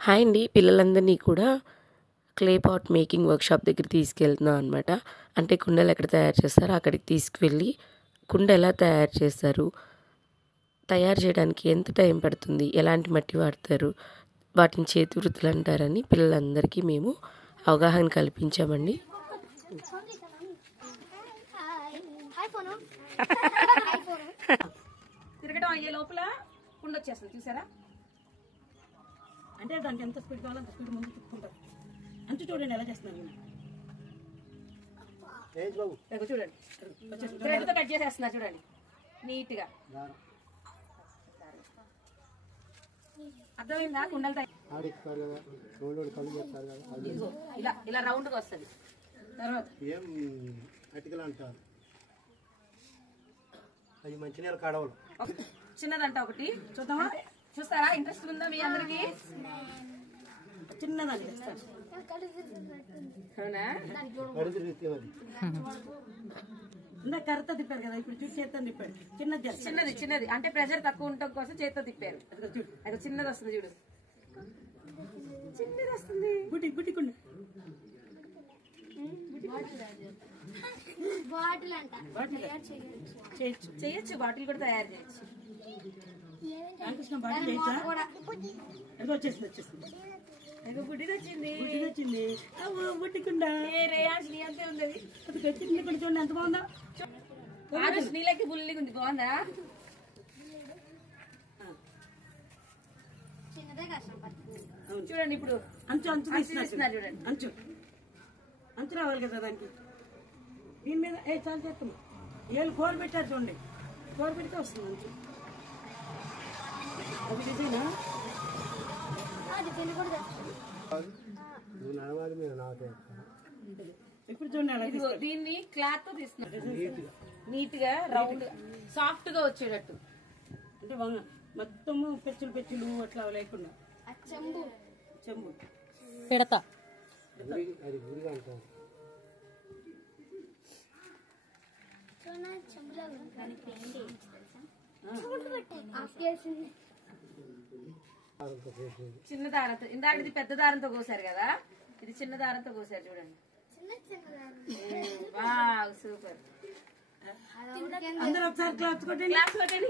Hi అండి, పిల్లలందరినీ కూడా క్లే పాట్ మేకింగ్ వర్క్షాప్ దగ్గర తీసుకెళ్తున్నాం అనమాట. అంటే కుండలు ఎక్కడ తయారు చేస్తారో అక్కడికి తీసుకువెళ్ళి కుండ ఎలా తయారు చేస్తారు, తయారు చేయడానికి ఎంత టైం పడుతుంది, ఎలాంటి మట్టి వాడతారు, వాటిని చేతి వృత్తులు అంటారని పిల్లలందరికీ మేము అవగాహన కల్పించామండి. తిరగడం అయ్యే లోపల కుండ వచ్చేస్తుంది చూసారా. అంటే దానికి ఎంత స్పీడ్ కావాలో అంత స్పీడ్ ముందు తిప్పుకుంటారు. అంచు చూడండి ఎలా చేస్తున్నారు. చూడండి థ్రెడ్తో కట్ చేసేస్తున్నారు చూడండి నీట్గా. అర్థమైందా? కుండలు ఇలా ఇలా రౌండ్గా వస్తుంది. తర్వాత చిన్నదంట ఒకటి చూద్దామా? చూస్తారా? ఇంట్రెస్ట్ ఉందా మీ అందరికి? చిన్నదండి అవునా? కర్రతో తిప్పారు కదా, ఇప్పుడు చూసి చేత్తో తిప్పాడు. చిన్నది చిన్నది చిన్నది అంటే ప్రెషర్ తక్కువ ఉండటం కోసం చేత్తో తిప్పారు. అది చిన్నది వస్తుంది చూడు, చిన్నది వస్తుంది. బుట్టి బుట్టి కుండ చేయొచ్చు, బాటిల్ కూడా తయారు చేయొచ్చు. రామకృష్ణ బాటిల్ చేయొచ్చా? వచ్చేసింది వచ్చేసింది బుడ్డిది వచ్చింది వచ్చింది. బుట్టికుండ అంతే ఉంది. అది పెట్టింది కూడా చూడండి ఎంత బాగుందా. నీళ్ళకి బుల్లిగా ఉంది, బాగుందా? చూడండి ఇప్పుడు అంచు అంచు తీస్తున్నారు చూడండి. అంచు అంచు రావాలి కదా దానికి. దీని మీద చాలా చేస్తాం. ఏళ్ళు కూర పెట్టారు చూడండి, కూర పెడితే వస్తుంది అంచు. అది డిజైనా ఇప్పుడు చూడండి. దీన్ని క్లాత్ తో తీస్తున్నారు నీట్ గా రౌండ్ సాఫ్ట్ గా వచ్చేటట్టు. అంటే మొత్తము పెచ్చులు పెచ్చులు అట్లా లేకుండా చెంబు చెంబు పెడతా. చిన్న దారంతో, ఇందాకది పెద్ద దారంతో కోసారు కదా, ఇది చిన్న దారంతో కోసారు చూడండి. Wow super. అందరూ ఒకసారి క్లాస్ కొట్టండి.